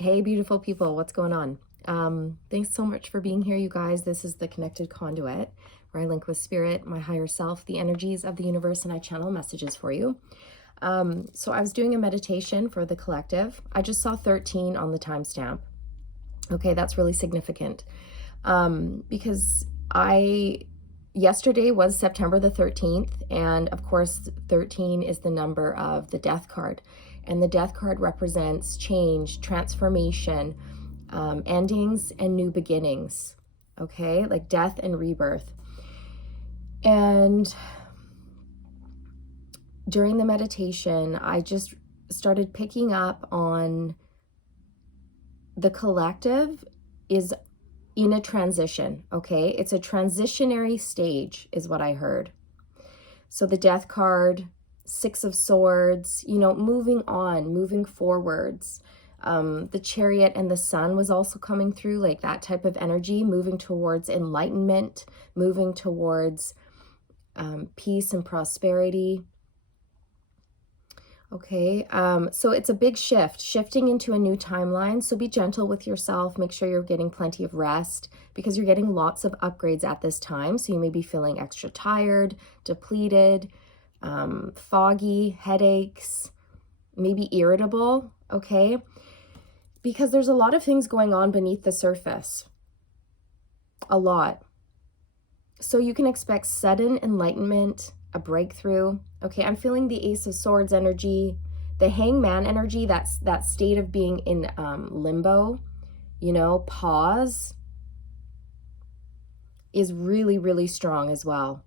Hey, beautiful people, what's going on? Thanks so much for being here, you guys. This is the Connected Conduit, where I link with spirit, my higher self, the energies of the universe, and I channel messages for you. So I was doing a meditation for the collective. I just saw 13 on the timestamp. Okay, that's really significant because yesterday was September the 13th, and of course 13 is the number of the death card, and the death card represents change, transformation, endings and new beginnings. Okay, like death and rebirth. And during the meditation, I just started picking up on the collective is in a transition, okay? It's a transitionary stage is what I heard. So the death card, Six of Swords, moving on, moving forwards. The Chariot and the Sun was also coming through, like that type of energy, moving towards enlightenment, moving towards peace and prosperity. Okay, so it's a big shifting into a new timeline. So be gentle with yourself. Make sure you're getting plenty of rest because you're getting lots of upgrades at this time. So you may be feeling extra tired, depleted, foggy, headaches, maybe irritable, okay? Because there's a lot of things going on beneath the surface. A lot. So you can expect sudden enlightenment, a breakthrough. Okay, I'm feeling the Ace of Swords energy, the Hangman energy, that's that state of being in limbo, pause is really, really strong as well.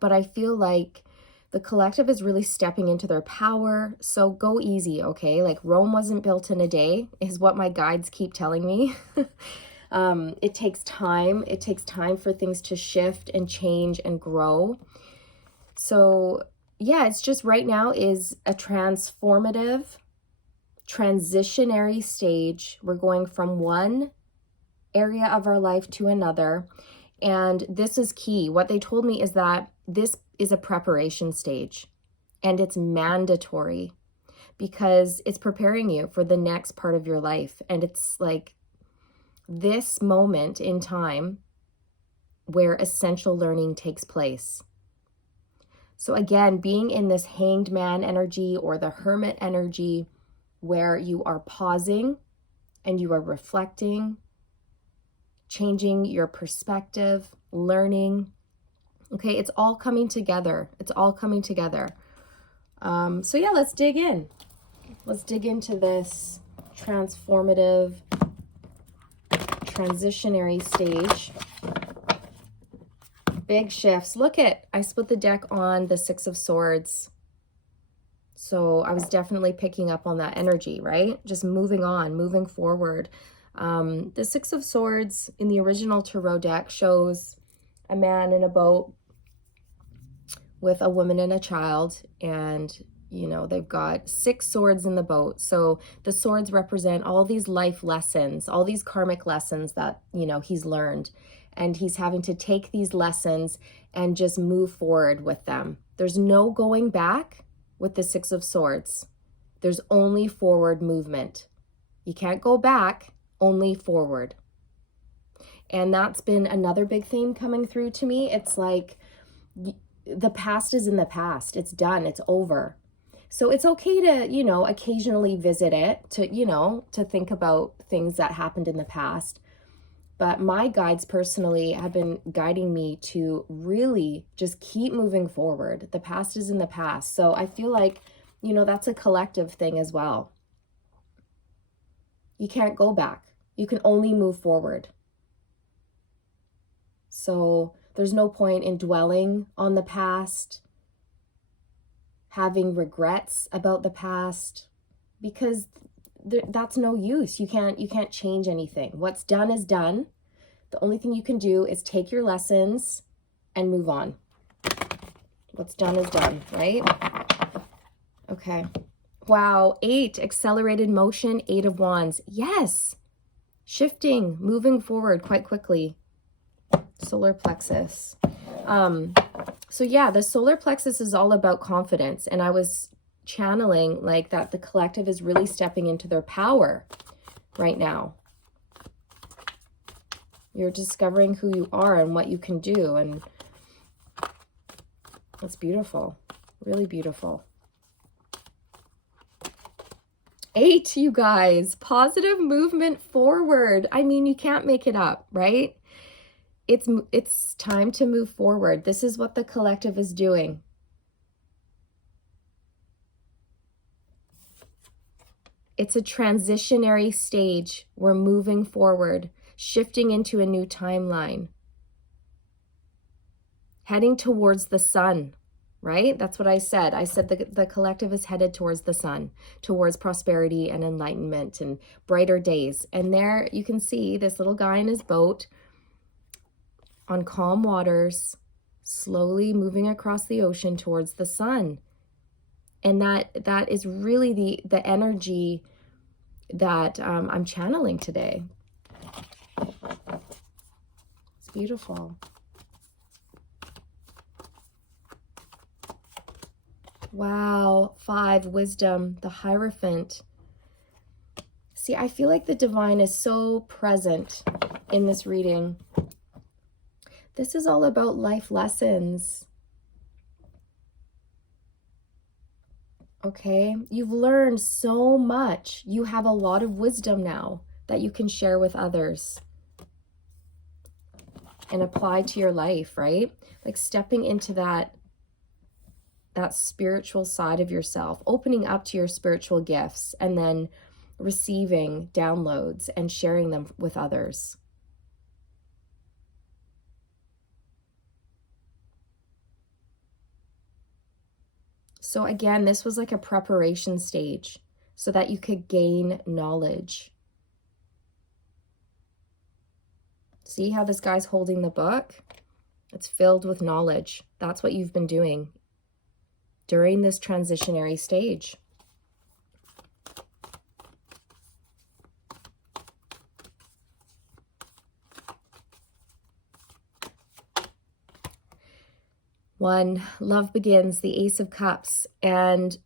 But I feel like the collective is really stepping into their power. So go easy, okay? Like Rome wasn't built in a day is what my guides keep telling me. It takes time. It takes time for things to shift and change and grow. So yeah, it's just right now is a transformative, transitionary stage. We're going from one area of our life to another. And this is key. What they told me is that this is a preparation stage and it's mandatory because it's preparing you for the next part of your life. And it's like this moment in time where essential learning takes place. So again, being in this hanged man energy or the hermit energy where you are pausing and you are reflecting, changing your perspective, learning. Okay, it's all coming together. It's all coming together. So yeah, let's dig in. Let's dig into this transformative, transitionary stage. Big shifts. Look at, I split the deck on the Six of Swords. So I was definitely picking up on that energy, right? Just moving on, moving forward. The Six of Swords in the original tarot deck shows a man in a boat with a woman and a child, and they've got 6 swords in the boat. So the swords represent all these life lessons, all these karmic lessons that he's learned, and he's having to take these lessons and just move forward with them. There's no going back with the Six of Swords. There's only forward movement. You can't go back, only forward. And that's been another big theme coming through to me. It's like the past is in the past. It's done. It's over. So it's okay to, occasionally visit it, to think about things that happened in the past. But my guides personally have been guiding me to really just keep moving forward. The past is in the past. So I feel like, that's a collective thing as well. You can't go back. You can only move forward. So there's no point in dwelling on the past, having regrets about the past, because that's no use. You can't change anything. What's done is done. The only thing you can do is take your lessons and move on. What's done is done, right? Okay. Wow, 8, accelerated motion, 8 of Wands. Yes. Shifting, moving forward quite quickly. Solar plexus. So yeah, the solar plexus is all about confidence. And I was channeling like that the collective is really stepping into their power. right now. You're discovering who you are and what you can do, and it's beautiful, really beautiful. 8, you guys, positive movement forward. I mean, you can't make it up, right? It's time to move forward. This is what the collective is doing. It's a transitionary stage. We're moving forward, shifting into a new timeline, heading towards the sun, right? That's what I said. I said the collective is headed towards the sun, towards prosperity and enlightenment and brighter days. And there you can see this little guy in his boat on calm waters, slowly moving across the ocean towards the sun. And that is really the energy that I'm channeling today. It's beautiful. Wow, 5, wisdom, the Hierophant. See, I feel like the divine is so present in this reading. This is all about life lessons. Okay, you've learned so much. You have a lot of wisdom now that you can share with others and apply to your life, right? Like stepping into that spiritual side of yourself, opening up to your spiritual gifts, and then receiving downloads and sharing them with others. So again, this was like a preparation stage so that you could gain knowledge. See how this guy's holding the book? It's filled with knowledge. That's what you've been doing during this transitionary stage. One, love begins, the Ace of Cups, and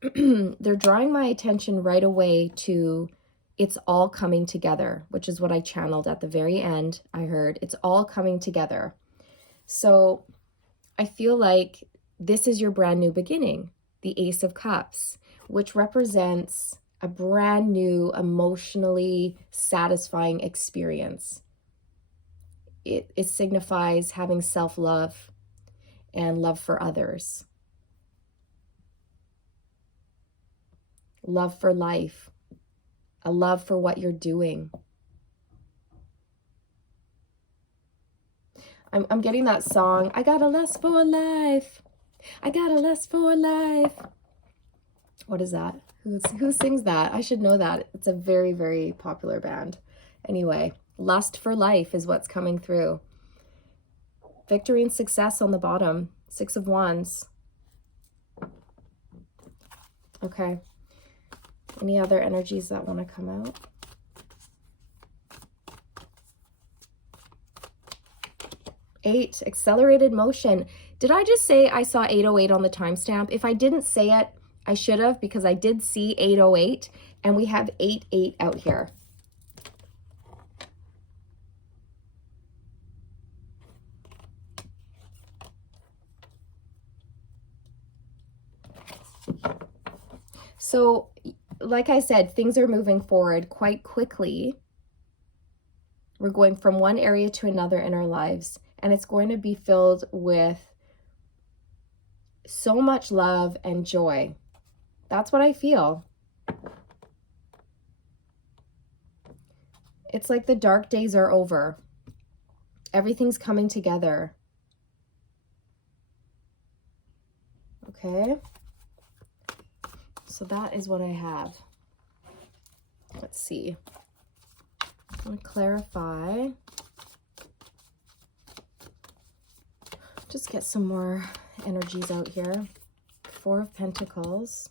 they're drawing my attention right away to it's all coming together, which is what I channeled at the very end. I heard it's all coming together. So I feel like this is your brand new beginning, the Ace of Cups, which represents a brand new, emotionally satisfying experience. It signifies having self-love and love for others, love for life, a love for what you're doing. I'm getting that song, I got a lust for life, I got a lust for life. What is that? Who sings that? I should know that. It's a very, very popular band. Anyway, lust for life is what's coming through. Victory and success on the bottom. 6 of Wands. Okay. Any other energies that want to come out? Eight, accelerated motion. Did I just say I saw 808 on the timestamp? If I didn't say it, I should have, because I did see 808 and we have 88 out here. So, like I said, things are moving forward quite quickly. We're going from one area to another in our lives, and it's going to be filled with so much love and joy. That's what I feel. It's like the dark days are over. Everything's coming together. Okay. So that is what I have. Let's see. I'm going to clarify. Just get some more energies out here. 4 of Pentacles.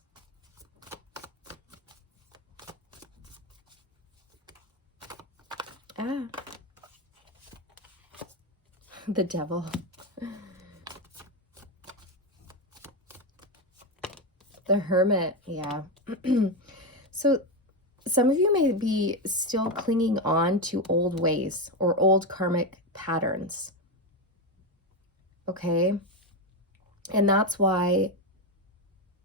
The Devil. The Hermit, yeah. So some of you may be still clinging on to old ways or old karmic patterns. Okay? And that's why,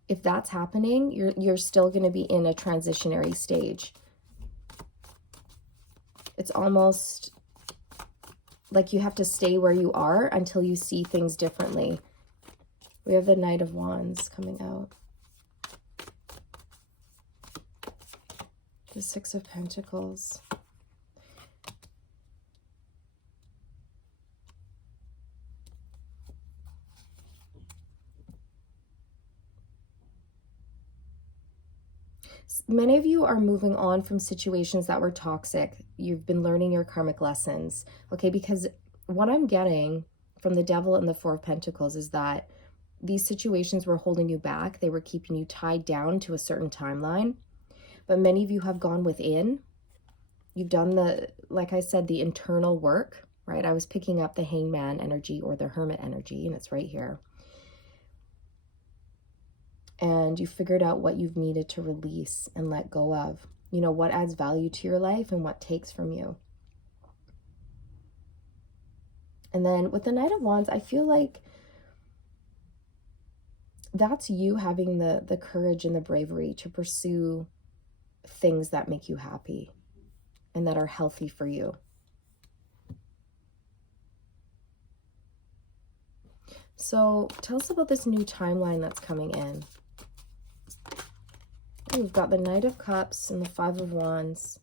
if that's happening, you're still going to be in a transitionary stage. It's almost like you have to stay where you are until you see things differently. We have the Knight of Wands coming out. The Six of Pentacles. Many of you are moving on from situations that were toxic. You've been learning your karmic lessons, okay? Because what I'm getting from the Devil and the Four of Pentacles is that these situations were holding you back. They were keeping you tied down to a certain timeline. But many of you have gone within. You've done the, like I said, the internal work, right? I was picking up the Hangman energy or the Hermit energy, and it's right here. And you figured out what you've needed to release and let go of. You know, what adds value to your life and what takes from you. And then with the Knight of Wands, I feel like that's you having the courage and the bravery to pursue things that make you happy and that are healthy for you. So tell us about this new timeline that's coming in. We've got the Knight of Cups and the Five of Wands.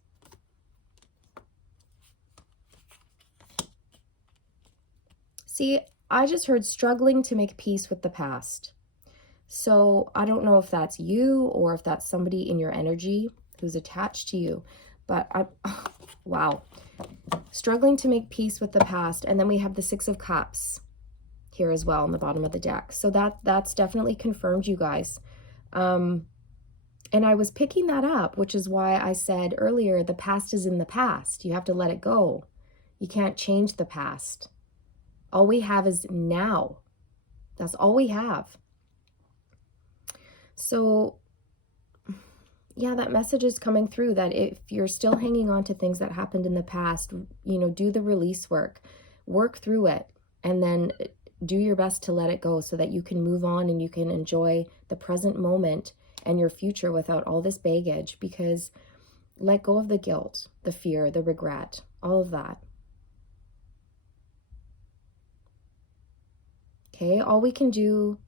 See, I just heard struggling to make peace with the past. So I don't know if that's you or if that's somebody in your energy who's attached to you. But wow. Struggling to make peace with the past. And then we have the Six of Cups here as well on the bottom of the deck. So that's definitely confirmed, you guys. And I was picking that up, which is why I said earlier, the past is in the past. You have to let it go. You can't change the past. All we have is now. That's all we have. So, yeah, that message is coming through that if you're still hanging on to things that happened in the past, you know, do the release work. Work through it. And then do your best to let it go so that you can move on and you can enjoy the present moment and your future without all this baggage, because let go of the guilt, the fear, the regret, all of that. Okay, all we can do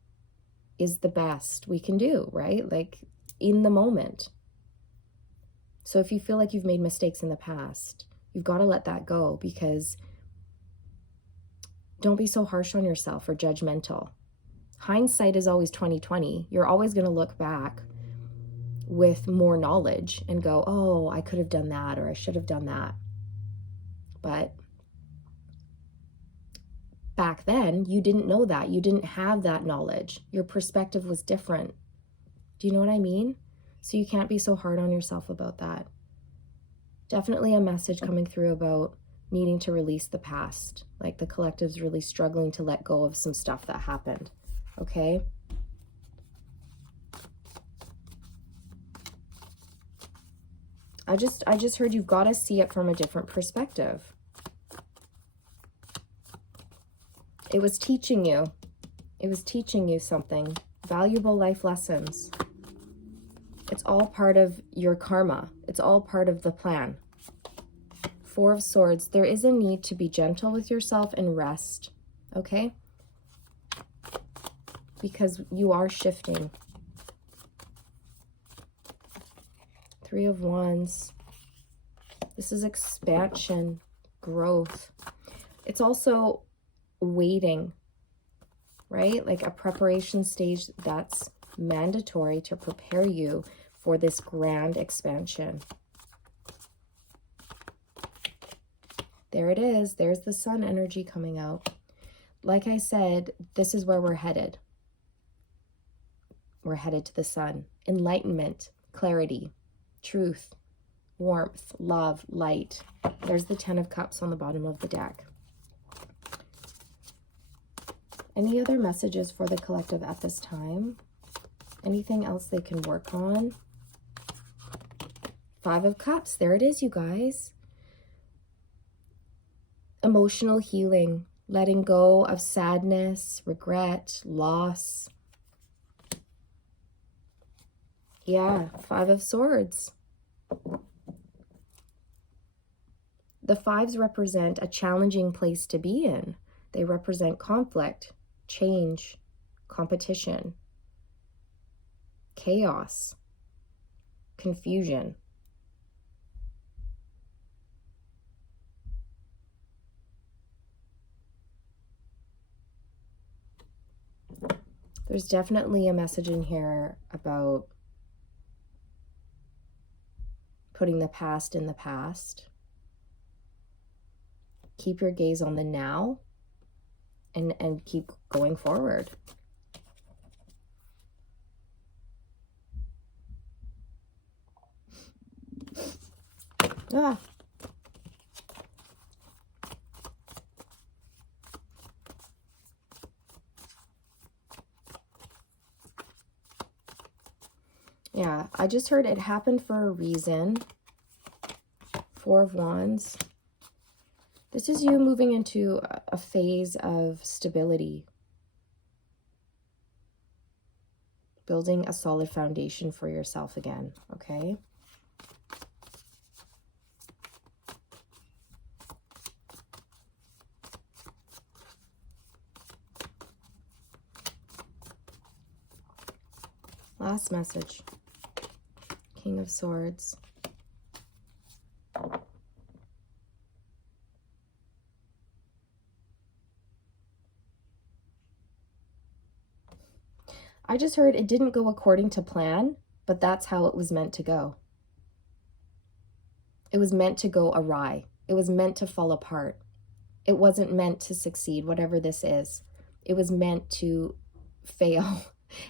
is the best we can do, right? Like in the moment. So if you feel like you've made mistakes in the past, you've got to let that go, because don't be so harsh on yourself or judgmental. Hindsight is always 20/20. You're always going to look back with more knowledge and go, oh, I could have done that, or I should have done that. But back then, you didn't know that. You didn't have that knowledge. Your perspective was different. Do you know what I mean? So you can't be so hard on yourself about that. Definitely a message coming through about needing to release the past. Like the collective's really struggling to let go of some stuff that happened. Okay? I just heard you've got to see it from a different perspective. It was teaching you. It was teaching you something. Valuable life lessons. It's all part of your karma. It's all part of the plan. Four of Swords. There is a need to be gentle with yourself and rest. Okay? Because you are shifting. Three of Wands. This is expansion, growth. It's also waiting, right? Like a preparation stage that's mandatory to prepare you for this grand expansion. There it is. There's the Sun energy coming out. Like I said, this is where we're headed. We're headed to the Sun. Enlightenment, clarity, truth, warmth, love, light. There's the Ten of Cups on the bottom of the deck. Any other messages for the collective at this time? Anything else they can work on? Five of Cups. There it is, you guys. Emotional healing, letting go of sadness, regret, loss. Yeah, Five of Swords. The fives represent a challenging place to be in. They represent conflict, change, competition, chaos, confusion. There's definitely a message in here about putting the past in the past. Keep your gaze on the now and keep going forward. Ah. Yeah, I just heard it happened for a reason. Four of Wands. This is you moving into a phase of stability. Building a solid foundation for yourself again, okay? Last message. King of Swords. I just heard it didn't go according to plan, but that's how it was meant to go. It was meant to go awry. It was meant to fall apart. It wasn't meant to succeed, whatever this is. It was meant to fail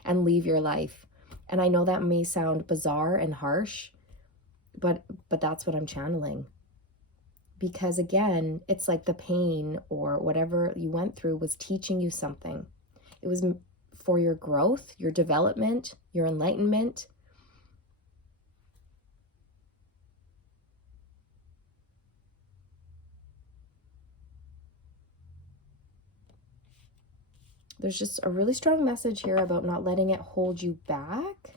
and leave your life. And I know that may sound bizarre and harsh, but that's what I'm channeling. Because again, it's like the pain or whatever you went through was teaching you something. It was for your growth, your development, your enlightenment. There's just a really strong message here about not letting it hold you back.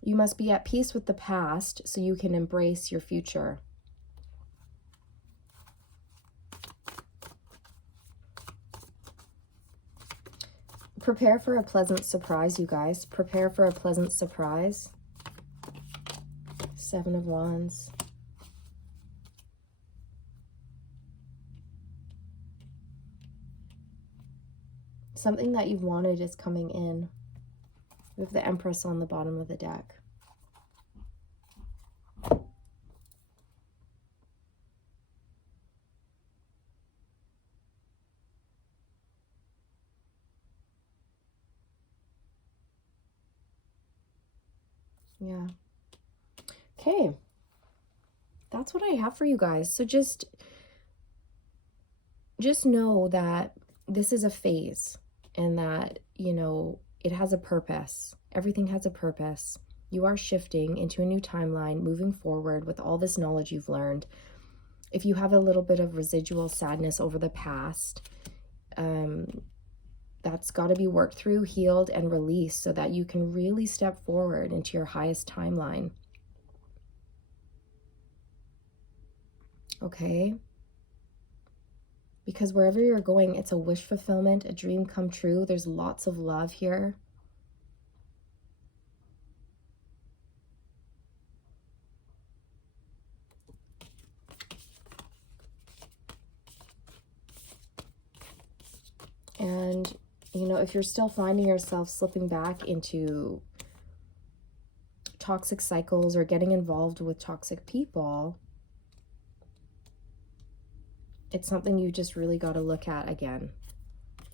You must be at peace with the past so you can embrace your future. Prepare for a pleasant surprise, you guys. Prepare for a pleasant surprise. Seven of Wands. Something that you've wanted is coming in. We have the Empress on the bottom of the deck. Yeah. Okay. That's what I have for you guys. So just know that this is a phase and that, you know, it has a purpose. Everything has a purpose. You are shifting into a new timeline, moving forward with all this knowledge you've learned. If you have a little bit of residual sadness over the past, that's got to be worked through, healed, and released so that you can really step forward into your highest timeline. Okay? Because wherever you're going, it's a wish fulfillment, a dream come true. There's lots of love here. And, you know, if you're still finding yourself slipping back into toxic cycles or getting involved with toxic people, it's something you just really got to look at again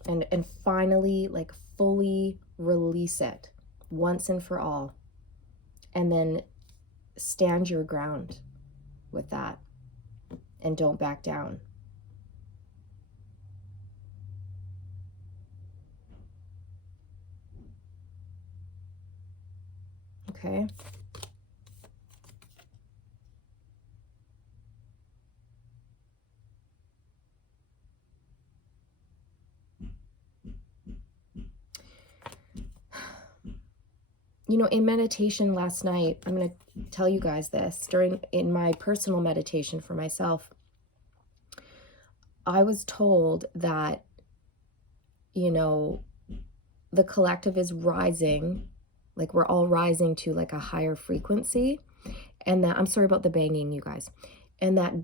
and finally, like, fully release it once and for all, and then stand your ground with that and don't back down. okay? You know, in meditation last night, I'm going to tell you guys this, in my personal meditation for myself, I was told that, you know, the collective is rising, like we're all rising to like a higher frequency. And that, I'm sorry about the banging, you guys. And that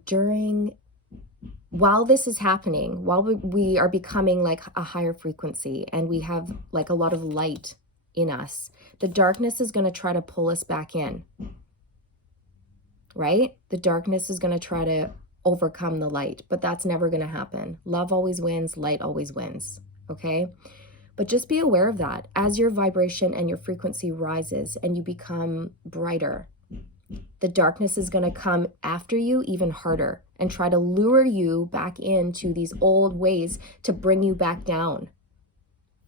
while this is happening, while we are becoming like a higher frequency and we have like a lot of light in us, the darkness is going to try to pull us back in, right? The darkness is going to try to overcome the light, but that's never going to happen. Love always wins, light always wins, okay? But just be aware of that. As your vibration and your frequency rises and you become brighter, the darkness is going to come after you even harder and try to lure you back into these old ways to bring you back down.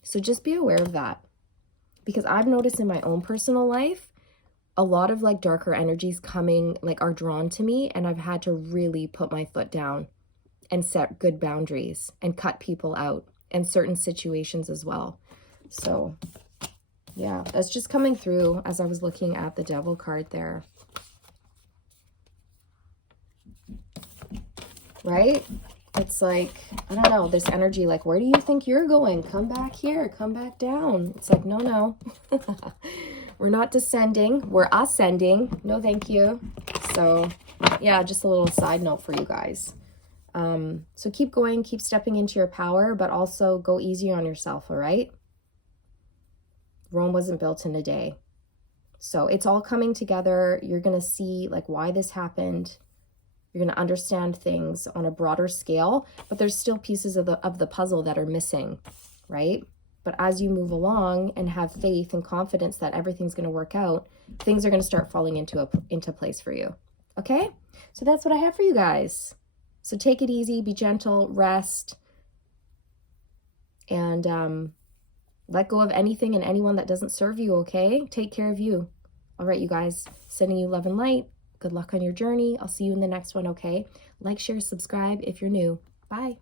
So just be aware of that. Because I've noticed in my own personal life, a lot of like darker energies coming, like are drawn to me, and I've had to really put my foot down and set good boundaries and cut people out in certain situations as well. So yeah, that's just coming through as I was looking at the Devil card there. Right? It's like, I don't know, this energy, like, where do you think you're going? Come back here, come back down. It's like, no. We're not descending, we're ascending. No, thank you. So yeah, just a little side note for you guys. So keep going, keep stepping into your power, but also go easy on yourself, all right? Rome wasn't built in a day. So it's all coming together. You're going to see like why this happened. You're going to understand things on a broader scale, but there's still pieces of the puzzle that are missing, right? But as you move along and have faith and confidence that everything's going to work out, things are going to start falling into place for you. Okay? So that's what I have for you guys. So take it easy, be gentle, rest, and let go of anything and anyone that doesn't serve you, okay? Take care of you. All right, you guys, sending you love and light. Good luck on your journey. I'll see you in the next one, okay? Like, share, subscribe if you're new. Bye.